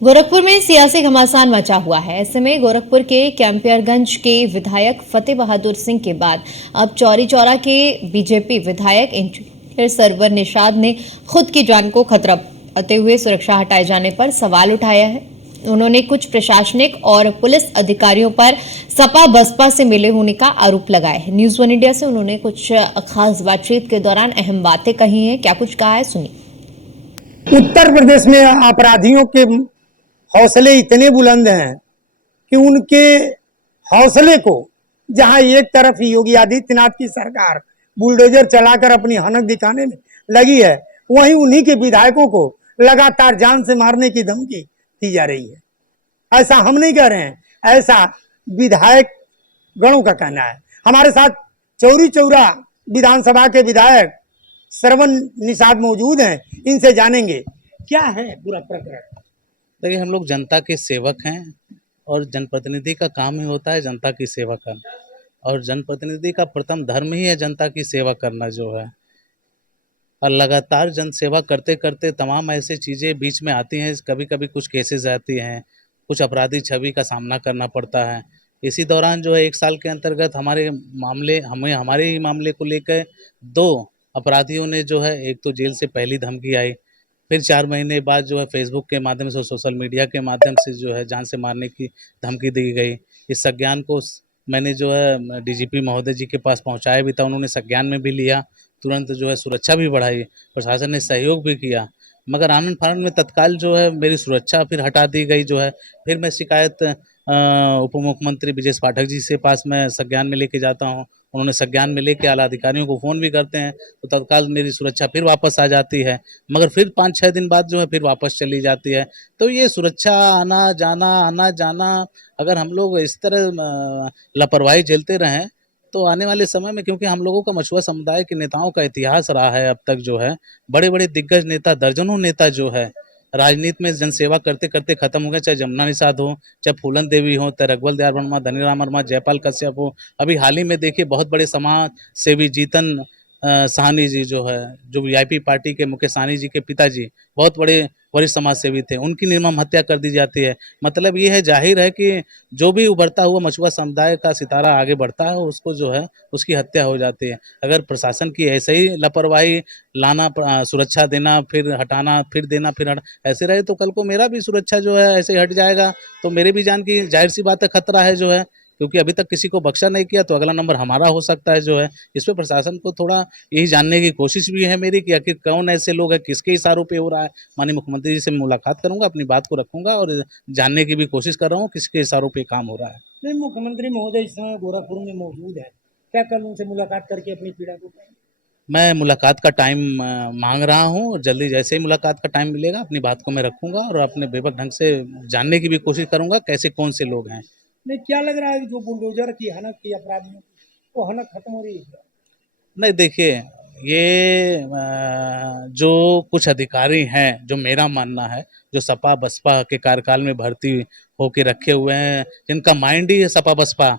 गोरखपुर में सियासी घमासान मचा हुआ है। ऐसे में गोरखपुर के कैंपियरगंज के विधायक फतेह बहादुर सिंह के बाद अब चौरी चौरा के बीजेपी विधायक इंजीनियर सरवर निषाद ने खुद की जान को खतरा बताते हुए सुरक्षा हटाए जाने पर सवाल उठाया है। उन्होंने कुछ प्रशासनिक और पुलिस अधिकारियों पर सपा बसपा से मिले होने का आरोप लगाया है। न्यूज़ 1 इंडिया से उन्होंने कुछ खास बातचीत के दौरान अहम बातें कही हैं। क्या कुछ कहा है, सुनिए। उत्तर प्रदेश में अपराधियों के हौसले इतने बुलंद हैं कि उनके हौसले को जहां एक तरफ योगी आदित्यनाथ की सरकार बुलडोजर चलाकर अपनी हनक दिखाने में लगी है, वहीं उन्हीं के विधायकों को लगातार जान से मारने की धमकी दी जा रही है। ऐसा हम नहीं कह रहे हैं, ऐसा विधायक गणों का कहना है। हमारे साथ चौरी चौरा विधानसभा के विधायक सरवन निषाद मौजूद हैं, इनसे जानेंगे क्या है पूरा प्रकरण। देखिए, हम लोग जनता के सेवक हैं और जनप्रतिनिधि का काम ही होता है जनता की सेवा करना, और जनप्रतिनिधि का प्रथम धर्म ही है जनता की सेवा करना जो है। और लगातार जन सेवा करते करते तमाम ऐसी चीज़ें बीच में आती हैं, कभी कभी कुछ केसेस आती हैं, कुछ आपराधिक छवि का सामना करना पड़ता है। इसी दौरान जो है 1 साल के अंतर्गत हमारे ही मामले को लेकर 2 अपराधियों ने जो है, एक तो जेल से पहली धमकी आई, फिर 4 महीने बाद जो है फेसबुक के माध्यम से, सोशल मीडिया के माध्यम से जो है जान से मारने की धमकी दी गई। इस संज्ञान को मैंने जो है डीजीपी महोदय जी के पास पहुंचाया भी था, उन्होंने संज्ञान में भी लिया, तुरंत जो है सुरक्षा भी बढ़ाई, प्रशासन ने सहयोग भी किया। मगर आनन फानन में तत्काल जो है मेरी सुरक्षा फिर हटा दी गई जो है। फिर मैं शिकायत उप मुख्यमंत्री ब्रजेश पाठक जी से पास में संज्ञान में लेके जाता हूँ, उन्होंने संज्ञान में लेके आला अधिकारियों को फ़ोन भी करते हैं, तो तत्काल मेरी सुरक्षा फिर वापस आ जाती है। मगर फिर 5-6 दिन बाद जो है फिर वापस चली जाती है। तो ये सुरक्षा आना जाना अगर हम लोग इस तरह लापरवाही झेलते रहें तो आने वाले समय में, क्योंकि हम लोगों का मछुआ समुदाय के नेताओं का इतिहास रहा है अब तक जो है, बड़े-बड़े दिग्गज नेता, दर्जनों नेता जो है राजनीति में जनसेवा करते करते खत्म हो गए, चाहे जमुना निषाद हो, चाहे फूलन देवी हो, चाहे रघुवल दयाल वर्मा, धनीराम वर्मा, जयपाल कश्यप हो। अभी हाल ही में देखिए बहुत बड़े समाज सेवी जीतन साहनी जी जो है, जो वीआईपी पार्टी के मुकेश सहनी जी के पिताजी बहुत बड़े वरिष्ठ समाज सेवी थे, उनकी निर्मम हत्या कर दी जाती है। मतलब ये है, जाहिर है कि जो भी उभरता हुआ मछुआ समुदाय का सितारा आगे बढ़ता है, उसको जो है उसकी हत्या हो जाती है। अगर प्रशासन की ऐसे ही लापरवाही, सुरक्षा देना फिर हटाना, फिर देना फिर ऐसे रहे तो कल को मेरा भी सुरक्षा जो है ऐसे ही हट जाएगा, तो मेरे भी जान की जाहिर सी बात है खतरा है जो है, क्योंकि अभी तक किसी को बख्शा नहीं किया तो अगला नंबर हमारा हो सकता है जो है। इस पे प्रशासन को थोड़ा यही जानने की कोशिश भी है मेरी कि आखिर कौन ऐसे लोग हैं, किसके इशारों पे हो रहा है। माननीय मुख्यमंत्री जी से मुलाकात करूंगा, अपनी बात को रखूंगा और जानने की भी कोशिश कर रहा हूँ किसके इशारों पे काम हो रहा है। नहीं, मुख्यमंत्री महोदय इस समय गोरखपुर में मौजूद है, क्या कल उनसे मुलाकात करके अपनी पीड़ा को कहें? मैं मुलाकात का टाइम मांग रहा हूँ, जल्दी जैसे ही मुलाकात का टाइम मिलेगा अपनी बात को मैं रखूंगा और अपने बेबक ढंग से जानने की भी कोशिश करूंगा कैसे कौन से लोग हैं। नहीं, क्या लग रहा है कि जो बुलडोजर की हनक की अपराधियों की, वो हनक खत्म हो रही है? नहीं, देखिए, ये जो कुछ अधिकारी हैं, जो मेरा मानना है, जो सपा बसपा के कार्यकाल में भर्ती होके रखे हुए हैं, जिनका माइंड ही है सपा बसपा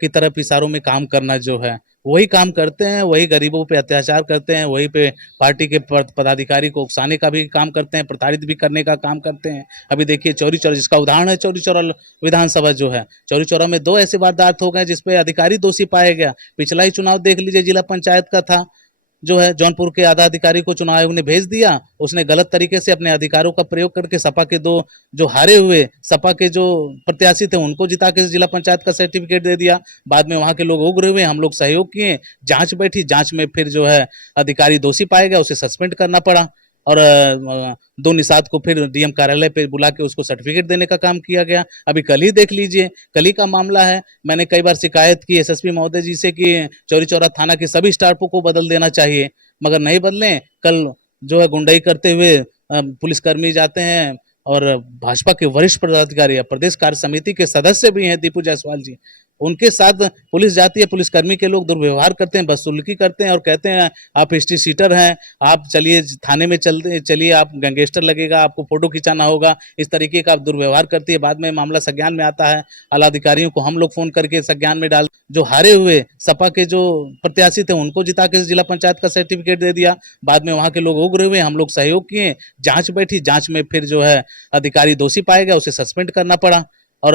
की तरफ इशारों में काम करना जो है, वही काम करते हैं, वही गरीबों पे अत्याचार करते हैं, वही पे पार्टी के पदाधिकारी को उकसाने का भी काम करते हैं, प्रताड़ित भी करने का काम करते हैं। अभी देखिए चौरी चौरा, जिसका उदाहरण है चौरी चौरा विधानसभा जो है, चौरी चौरा में 2 ऐसे वारदात हो गए जिसपे अधिकारी दोषी पाया गया। पिछला ही चुनाव देख लीजिए, जिला पंचायत का था जो है, जौनपुर के आधा अधिकारी को चुनाव आयोग ने भेज दिया, उसने गलत तरीके से अपने अधिकारों का प्रयोग करके सपा के 2 जो हारे हुए सपा के जो प्रत्याशी थे उनको जिता के जिला पंचायत का सर्टिफिकेट दे दिया। बाद में वहां के लोग उग्र हुए, हम लोग सहयोग किए, जांच बैठी, जांच में फिर जो है अधिकारी दोषी पाया गया, उसे सस्पेंड करना पड़ा और 2 निषाद को फिर डीएम कार्यालय पे बुला के उसको सर्टिफिकेट देने का काम किया गया। अभी कल ही देख लीजिए, कल ही का मामला है। मैंने कई बार शिकायत की एसएसपी महोदय जी से कि चौरी चौरा थाना के सभी स्टाफों को बदल देना चाहिए, मगर नहीं बदले। कल जो है गुंडाई करते हुए पुलिसकर्मी जाते हैं और भाजपा के वरिष्ठ पदाधिकारी, प्रदेश कार्य समिति के सदस्य भी हैं दीपू जायसवाल जी, उनके साथ पुलिस जाती है, पुलिसकर्मी के लोग दुर्व्यवहार करते हैं, बदसलूकी करते हैं और कहते हैं आप हिस्ट्री शीटर हैं, आप चलिए थाने में चलिए, आप गैंगस्टर लगेगा, आपको फोटो खिंचाना होगा, इस तरीके का आप दुर्व्यवहार करती है। बाद में मामला संज्ञान में आता है, आला अधिकारियों को हम लोग फोन करके संज्ञान में डाल, जो हारे हुए सपा के जो प्रत्याशी थे उनको जिता के जिला पंचायत का सर्टिफिकेट दे दिया। बाद में वहां के लोग उग्र हुए, हम लोग सहयोग किए, जांच बैठी, जांच में फिर जो है अधिकारी दोषी पाया गया, उसे सस्पेंड करना पड़ा और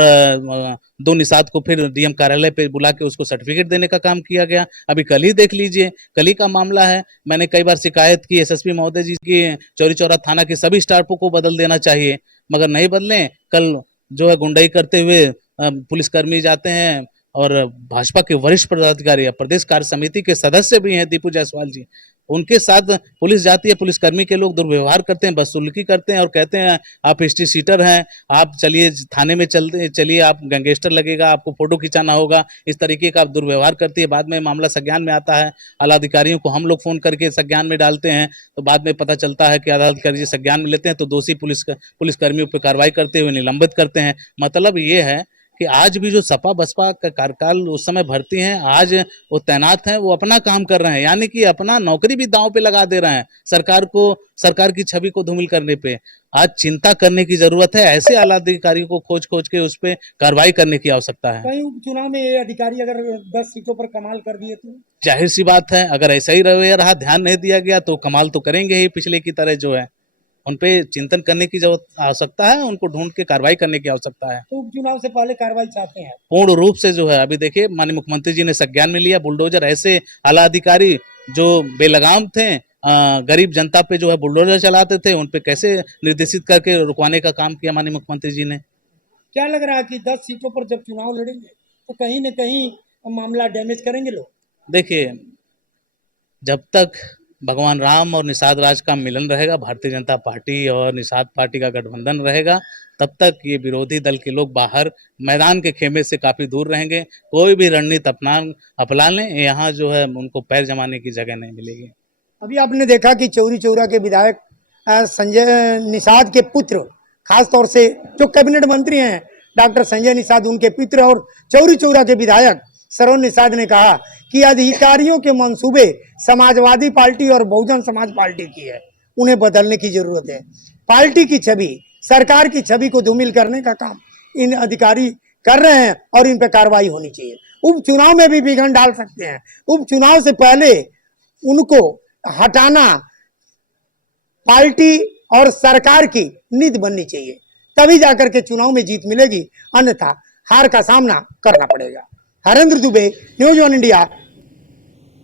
2 निषाद को फिर डीएम कार्यालय पे बुला के उसको सर्टिफिकेट देने का काम किया गया। अभी कल ही देख लीजिए, कल ही का मामला है। मैंने कई बार शिकायत की एसएसपी महोदय जी की, चौरी चौरा थाना के सभी स्टाफों को बदल देना चाहिए, मगर नहीं बदले। कल जो है गुंडाई करते हुए पुलिसकर्मी जाते हैं और भाजपा के वरिष्ठ पदाधिकारी, प्रदेश कार्य समिति के सदस्य भी हैं दीपू जायसवाल जी, उनके साथ पुलिस जाती है, पुलिसकर्मी के लोग दुर्व्यवहार करते हैं, बदसलूकी करते हैं और कहते हैं आप हिस्ट्री शीटर हैं, आप चलिए थाने में चलिए, आप गैंगस्टर लगेगा, आपको फोटो खिंचाना होगा, इस तरीके का आप दुर्व्यवहार करती है। बाद में मामला संज्ञान में आता है, आला अधिकारियों को हम लोग फोन करके संज्ञान में डालते हैं, तो बाद में पता चलता है कि आला अधिकारी संज्ञान में लेते हैं तो दोषी पुलिसकर्मियों पर कार्रवाई करते हुए निलंबित करते हैं। मतलब ये है कि आज भी जो सपा बसपा का कार्यकाल उस समय भर्ती हैं, आज वो तैनात हैं, वो अपना काम कर रहे हैं, यानी कि अपना नौकरी भी दांव पे लगा दे रहे हैं सरकार की छवि को धूमिल करने पे। आज चिंता करने की जरूरत है, ऐसे आला अधिकारियों को खोज के उस पर कार्रवाई करने की आवश्यकता है। कहीं उपचुनाव में ये अधिकारी अगर 10 सीटों पर कमाल कर दिए तो जाहिर सी बात है, अगर ऐसा ही रवैया रहा, ध्यान नहीं दिया गया तो कमाल तो करेंगे ही पिछले की तरह। जो है उन पे चिंतन करने की जरूरत आवश्यकता है, उनको ढूंढ के कार्रवाई करने की आवश्यकता है। तो उपचुनाव से पहले कार्रवाई चाहते हैं? पूर्ण रूप से जो है, अभी देखिए माननीय मुख्यमंत्री जी ने संज्ञान में लिया बुलडोजर, ऐसे आला अधिकारी जो बेलगाम थे, गरीब जनता पे जो है बुलडोजर चलाते थे, उन पे कैसे निर्देशित करके रुकवाने का काम किया माननीय मुख्यमंत्री जी ने। क्या लग रहा है कि 10 सीटों पर जब चुनाव लड़ेंगे तो कहीं न कहीं मामला डैमेज करेंगे लोग? देखिए, जब तक भगवान राम और निषाद राज का मिलन रहेगा, भारतीय जनता पार्टी और निषाद पार्टी का गठबंधन रहेगा, तब तक ये विरोधी दल के लोग बाहर मैदान के खेमे से काफी दूर रहेंगे। कोई भी रणनीति अपना लें, यहाँ जो है उनको पैर जमाने की जगह नहीं मिलेगी। अभी आपने देखा कि चौरी चौरा के विधायक संजय निषाद के पुत्र, खास तौर से जो कैबिनेट मंत्री हैं डॉक्टर संजय निषाद, उनके पुत्र और चौरी चौरा के विधायक श्रवण निषाद ने कहा कि अधिकारियों के मंसूबे समाजवादी पार्टी और बहुजन समाज पार्टी की है, उन्हें बदलने की जरूरत है। पार्टी की छवि, सरकार की छवि को धूमिल करने का काम इन अधिकारी कर रहे हैं और इन पर कार्रवाई होनी चाहिए। उपचुनाव में भी विघ्न डाल सकते हैं। उपचुनाव से पहले उनको हटाना पार्टी और सरकार की नीति बननी चाहिए, तभी जाकर के चुनाव में जीत मिलेगी, अन्यथा हार का सामना करना पड़ेगा। Harendra Dubey, news 1 India,